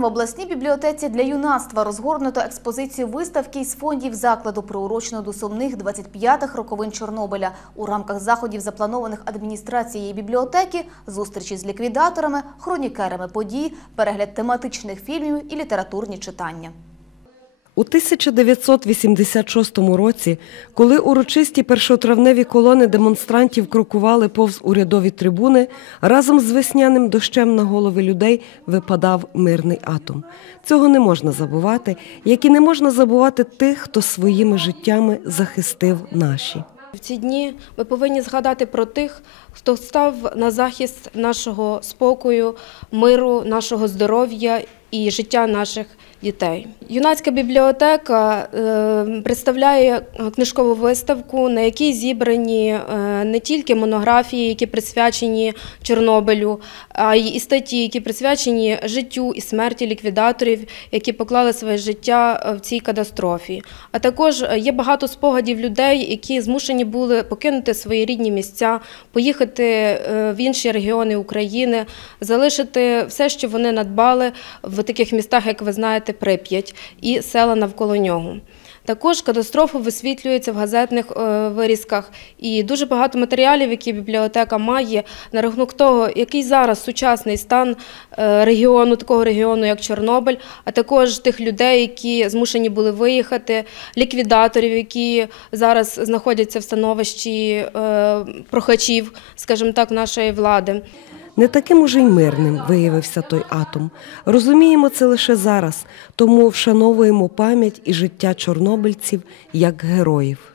В обласній бібліотеці для юнацтва розгорнуто експозицію виставки із фондів закладу приурочено до сумних 25-х роковин Чорнобиля. У рамках заходів, запланованих адміністрацією бібліотеки, зустрічі з ліквідаторами, хронікерами подій, перегляд тематичних фільмів і літературні читання. У 1986 році, коли урочисті першотравневі колони демонстрантів крокували повз урядові трибуни, разом з весняним дощем на голови людей випадав мирний атом. Цього не можна забувати, як і не можна забувати тих, хто своїми життями захистив наші. В ці дні ми повинні згадати про тих, хто став на захист нашого спокою, миру, нашого здоров'я і життя наших дітей. Юнацька бібліотека е, представляє книжкову виставку, на якій зібрані е, не тільки монографії, які присвячені Чорнобилю, а й статті, які присвячені життю і смерті ліквідаторів, які поклали своє життя в цій катастрофі. А також є багато спогадів людей, які змушені були покинути свої рідні місця, поїхати е, в інші регіони України, залишити все, що вони надбали в таких містах, як ви знаєте, Прип'ять і села навколо нього. Також катастрофа висвітлюється в газетних е, вирізках, і дуже багато матеріалів, які бібліотека має на рахунок того, який зараз сучасний стан е, регіону, такого регіону, як Чорнобиль, а також тих людей, які змушені були виїхати, ліквідаторів, які зараз знаходяться в становищі е, прохачів, скажімо так, нашої влади. Не таким уже й мирним виявився той атом. Розуміємо це лише зараз, тому вшановуємо пам'ять і життя чорнобильців як героїв.